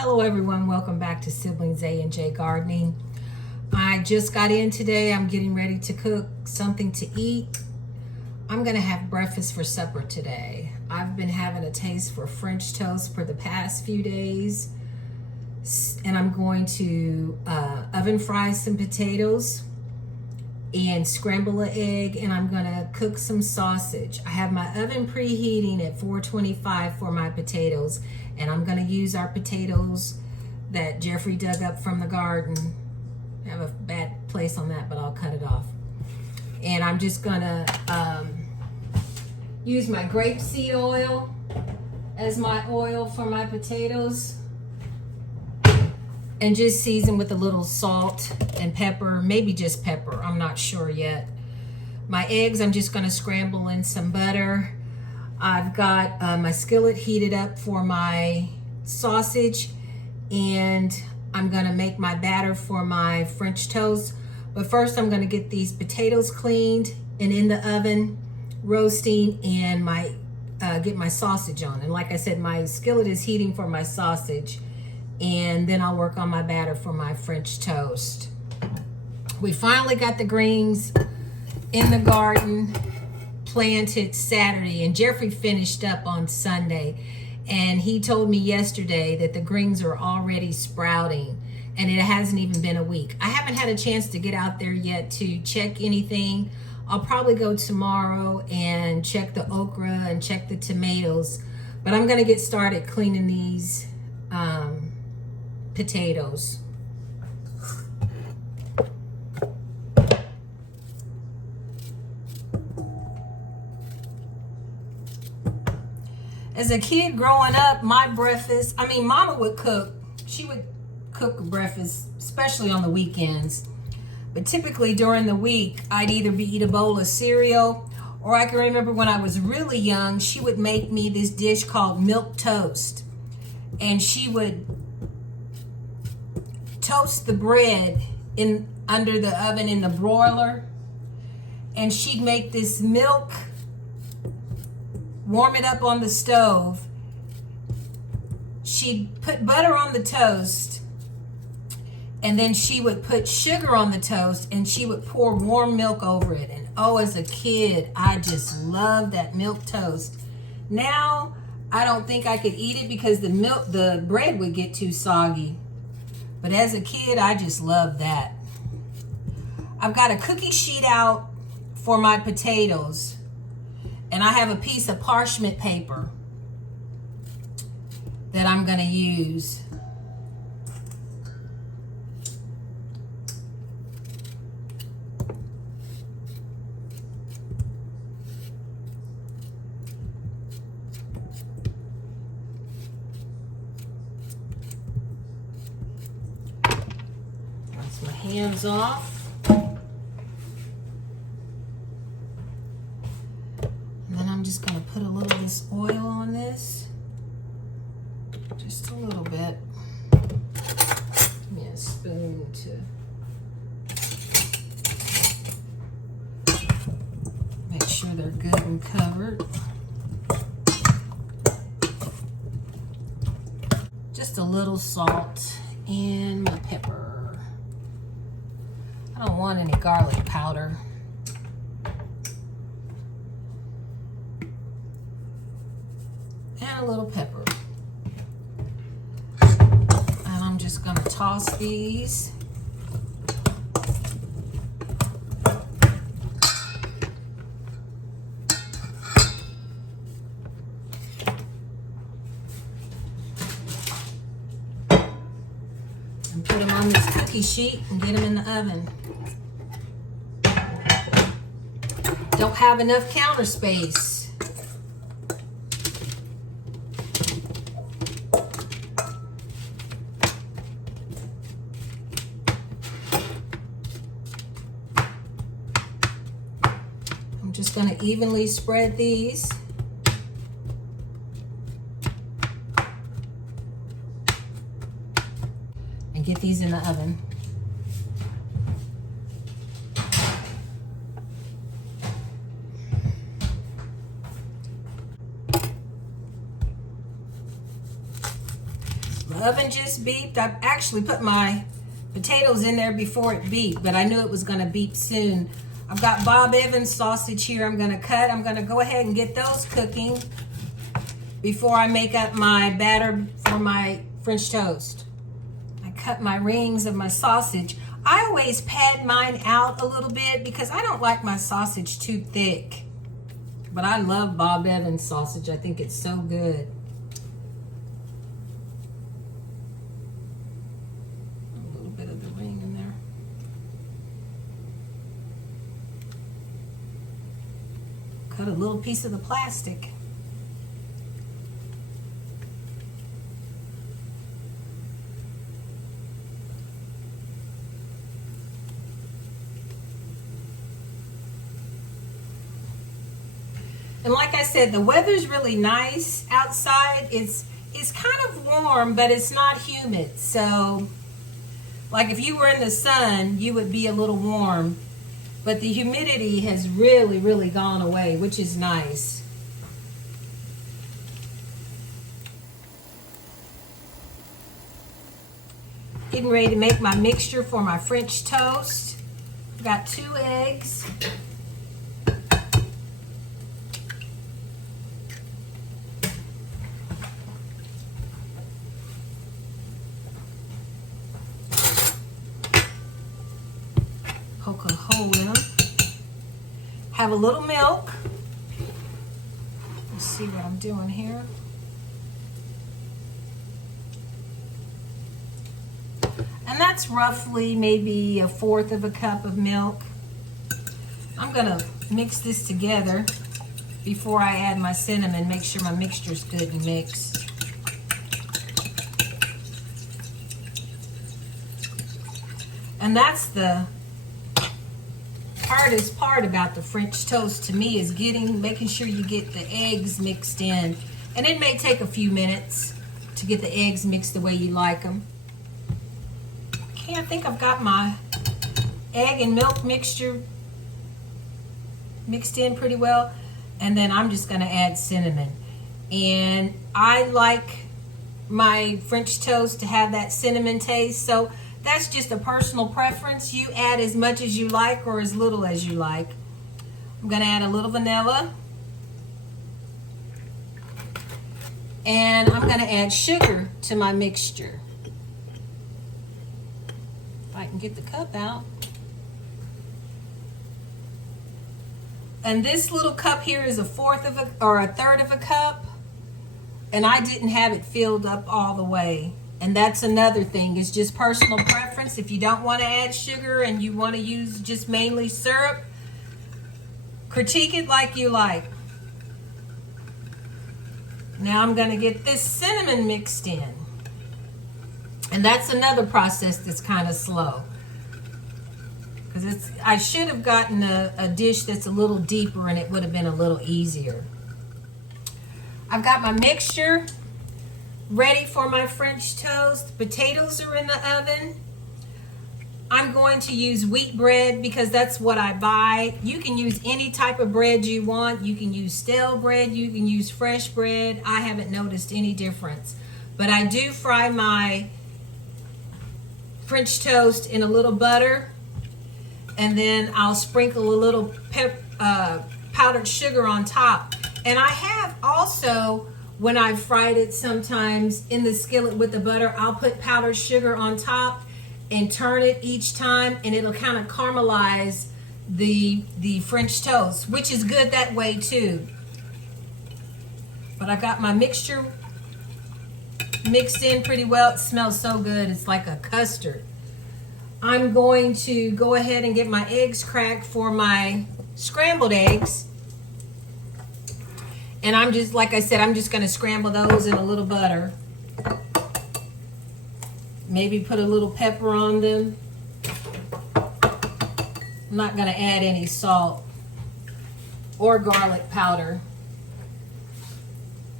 Hello everyone, welcome back to Siblings A and J Gardening. I just got in today. I'm getting ready to cook something to eat. I'm gonna have breakfast for supper today. I've been having a taste for French toast for the past few days, and I'm going to oven fry some potatoes and scramble an egg, and I'm gonna cook some sausage. I have my oven preheating at 425 for my potatoes, and I'm gonna use our potatoes that Jeffrey dug up from the garden. I have a bad place on that, but I'll cut it off. And I'm just gonna use my grapeseed oil as my oil for my potatoes, and just season with a little salt and pepper, maybe just pepper, I'm not sure yet. My eggs, I'm just gonna scramble in some butter. I've got my skillet heated up for my sausage, and I'm gonna make my batter for my French toast. But first I'm gonna get these potatoes cleaned and in the oven roasting, and get my sausage on. And like I said, my skillet is heating for my sausage, and then I'll work on my batter for my French toast. We finally got the greens in the garden planted Saturday, and Jeffrey finished up on Sunday, and he told me yesterday that the greens are already sprouting, and it hasn't even been a week. I haven't had a chance to get out there yet to check anything. I'll probably go tomorrow and check the okra and check the tomatoes, but I'm gonna get started cleaning these potatoes. As a kid growing up, my breakfast, Mama would cook. She would cook breakfast, especially on the weekends. But typically during the week, I'd either eat a bowl of cereal, or I can remember when I was really young, she would make me this dish called milk toast. And she would toast the bread under the oven in the broiler, and she'd make this milk, warm it up on the stove. She'd put butter on the toast, and then she would put sugar on the toast, and she would pour warm milk over it. And oh, as a kid, I just loved that milk toast. Now I don't think I could eat it because the bread would get too soggy. But as a kid, I just loved that. I've got a cookie sheet out for my potatoes, and I have a piece of parchment paper that I'm gonna use. Rinse my hands off. I'm just going to put a little of this oil on this, just a little bit. Give me a spoon to make sure they're good and covered. Just a little salt and my pepper. I don't want any garlic powder. A little pepper. And I'm just going to toss these. And put them on this cookie sheet and get them in the oven. Don't have enough counter space. Just going to evenly spread these. And get these in the oven. My oven just beeped. I've actually put my potatoes in there before it beeped, but I knew it was going to beep soon. I've got Bob Evans sausage here I'm going to cut. I'm going to go ahead and get those cooking before I make up my batter for my French toast. I cut my rings of my sausage. I always pad mine out a little bit because I don't like my sausage too thick. But I love Bob Evans sausage. I think it's so good. A little bit of the ring in there. Cut a little piece of the plastic. And like I said, the weather's really nice outside. It's kind of warm, but it's not humid. So, like if you were in the sun, you would be a little warm. But the humidity has really, really gone away, which is nice. Getting ready to make my mixture for my French toast. I've got 2 eggs. Poke a hole in them. Have a little milk. Let's see what I'm doing here. And that's roughly maybe 1/4 of a cup of milk. I'm gonna mix this together before I add my cinnamon. Make sure my mixture's good and mixed. And that's the hardest part about the French toast to me, is making sure you get the eggs mixed in. And it may take a few minutes to get the eggs mixed the way you like them. Okay, I think I've got my egg and milk mixture mixed in pretty well. And then I'm just going to add cinnamon. And I like my French toast to have that cinnamon taste. So that's just a personal preference. You add as much as you like or as little as you like. I'm going to add a little vanilla. And I'm going to add sugar to my mixture. If I can get the cup out. And this little cup here is 1/4 of a, or 1/3 of a cup. And I didn't have it filled up all the way. And that's another thing, it's just personal preference. If you don't want to add sugar and you want to use just mainly syrup, critique it like you like. Now I'm going to get this cinnamon mixed in. And that's another process that's kind of slow. Because I should have gotten a dish that's a little deeper and it would have been a little easier. I've got my mixture ready for my French toast. Potatoes are in the oven. I'm going to use wheat bread because that's what I buy. You can use any type of bread you want. You can use stale bread. You can use fresh bread. I haven't noticed any difference. But I do fry my French toast in a little butter. And then I'll sprinkle a little powdered sugar on top. And I have also, when I've fried it sometimes in the skillet with the butter, I'll put powdered sugar on top and turn it each time, and it'll kind of caramelize the French toast, which is good that way too. But I got my mixture mixed in pretty well. It smells so good. It's like a custard. I'm going to go ahead and get my eggs cracked for my scrambled eggs. And I'm just, like I said, I'm just going to scramble those in a little butter. Maybe put a little pepper on them. I'm not going to add any salt or garlic powder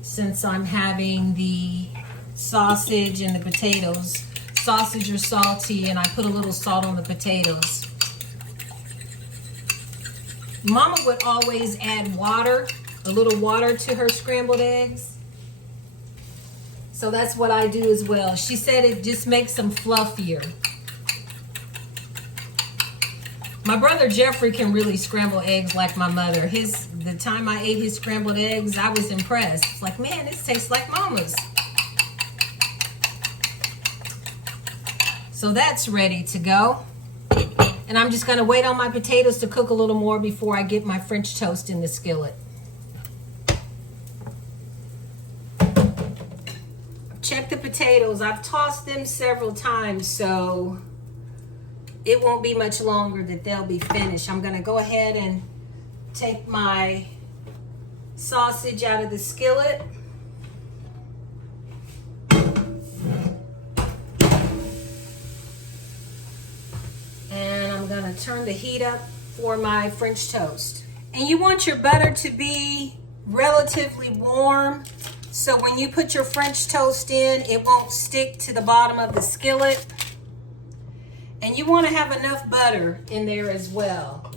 since I'm having the sausage and the potatoes. Sausage are salty and I put a little salt on the potatoes. Mama would always add water, a little water to her scrambled eggs. So that's what I do as well. She said it just makes them fluffier. My brother Jeffrey can really scramble eggs like my mother. The time I ate his scrambled eggs, I was impressed. It's like, man, this tastes like mama's. So that's ready to go. And I'm just gonna wait on my potatoes to cook a little more before I get my French toast in the skillet. Check the potatoes. I've tossed them several times, so it won't be much longer that they'll be finished. I'm gonna go ahead and take my sausage out of the skillet. And I'm gonna turn the heat up for my French toast. And you want your butter to be relatively warm, so when you put your French toast in, it won't stick to the bottom of the skillet. And you want to have enough butter in there as well.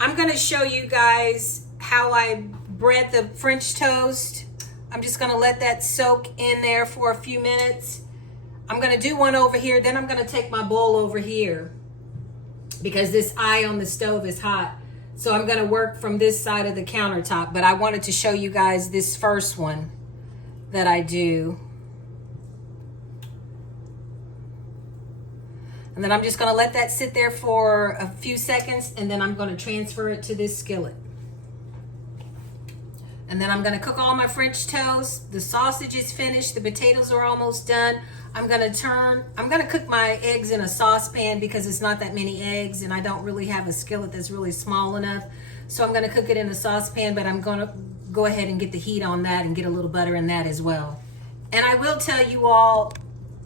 I'm going to show you guys how I bread the French toast. I'm just going to let that soak in there for a few minutes. I'm going to do one over here, then I'm going to take my bowl over here because this eye on the stove is hot. So I'm going to work from this side of the countertop, but I wanted to show you guys this first one that I do. And then I'm just gonna let that sit there for a few seconds, and then I'm gonna transfer it to this skillet. And then I'm gonna cook all my French toast. The sausage is finished, the potatoes are almost done. I'm gonna cook my eggs in a saucepan because it's not that many eggs and I don't really have a skillet that's really small enough. So I'm gonna cook it in a saucepan, but I'm gonna go ahead and get the heat on that and get a little butter in that as well. And I will tell you all,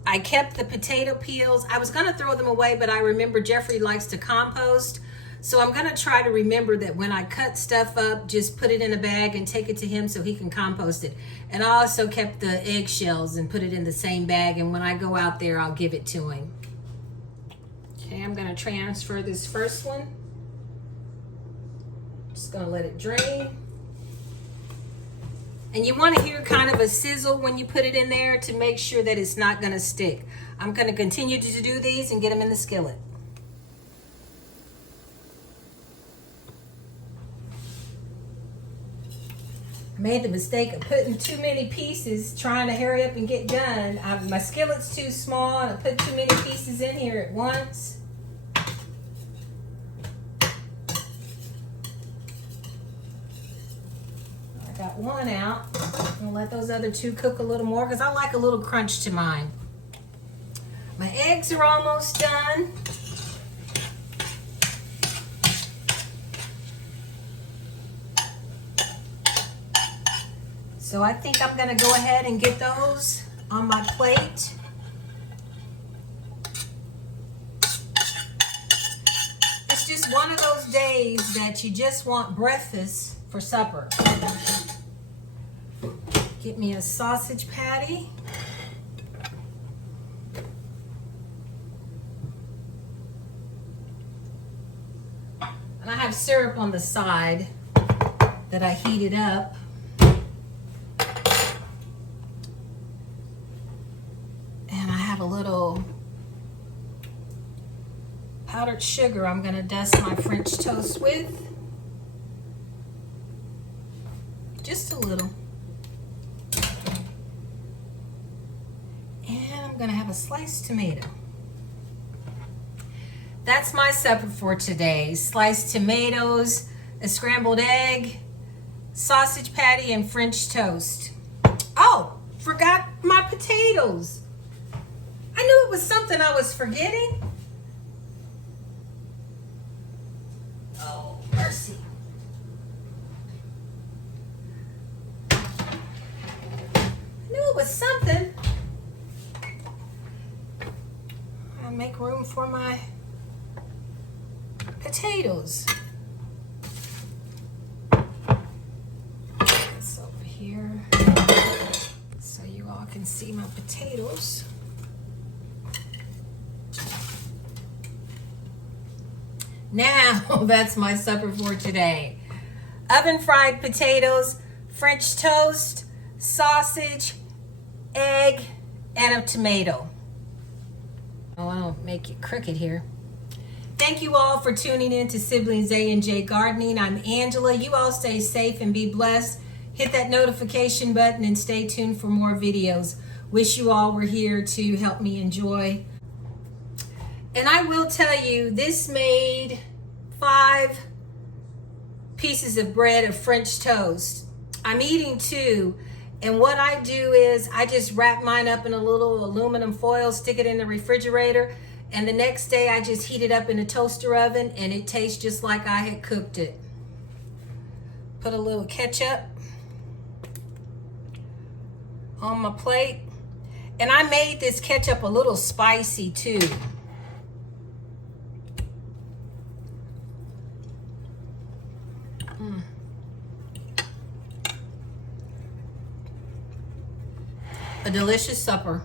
I kept the potato peels. I was gonna throw them away, but I remember Jeffrey likes to compost. So I'm gonna try to remember that when I cut stuff up, just put it in a bag and take it to him so he can compost it. And I also kept the eggshells and put it in the same bag, and when I go out there, I'll give it to him. Okay, I'm gonna transfer this first one. Just gonna let it drain. And you want to hear kind of a sizzle when you put it in there to make sure that it's not going to stick. I'm going to continue to do these and get them in the skillet. I made the mistake of putting too many pieces, trying to hurry up and get done. My skillet's too small and I put too many pieces in here at once. Got one out. I'm gonna let those other two cook a little more because I like a little crunch to mine. My eggs are almost done. So I think I'm gonna go ahead and get those on my plate. It's just one of those days that you just want breakfast for supper. Get me a sausage patty. And I have syrup on the side that I heated up. And I have a little powdered sugar I'm going to dust my French toast with. Just a little. And I'm gonna have a sliced tomato. That's my supper for today. Sliced tomatoes, a scrambled egg, sausage patty, and French toast. Oh, forgot my potatoes. I knew it was something I was forgetting. Oh, mercy. I knew it was something. I'll make room for my potatoes. This over here so you all can see my potatoes. Now, that's my supper for today. Oven fried potatoes, French toast, sausage, egg, and a tomato. Oh, I'll make it crooked here. Thank you all for tuning in to Siblings A&J Gardening. I'm Angela. You all stay safe and be blessed. Hit that notification button and stay tuned for more videos. Wish you all were here to help me enjoy. And I will tell you, this made 5 pieces of bread of French toast. I'm eating 2. And what I do is I just wrap mine up in a little aluminum foil, stick it in the refrigerator, and the next day I just heat it up in a toaster oven and it tastes just like I had cooked it. Put a little ketchup on my plate. And I made this ketchup a little spicy too. A delicious supper.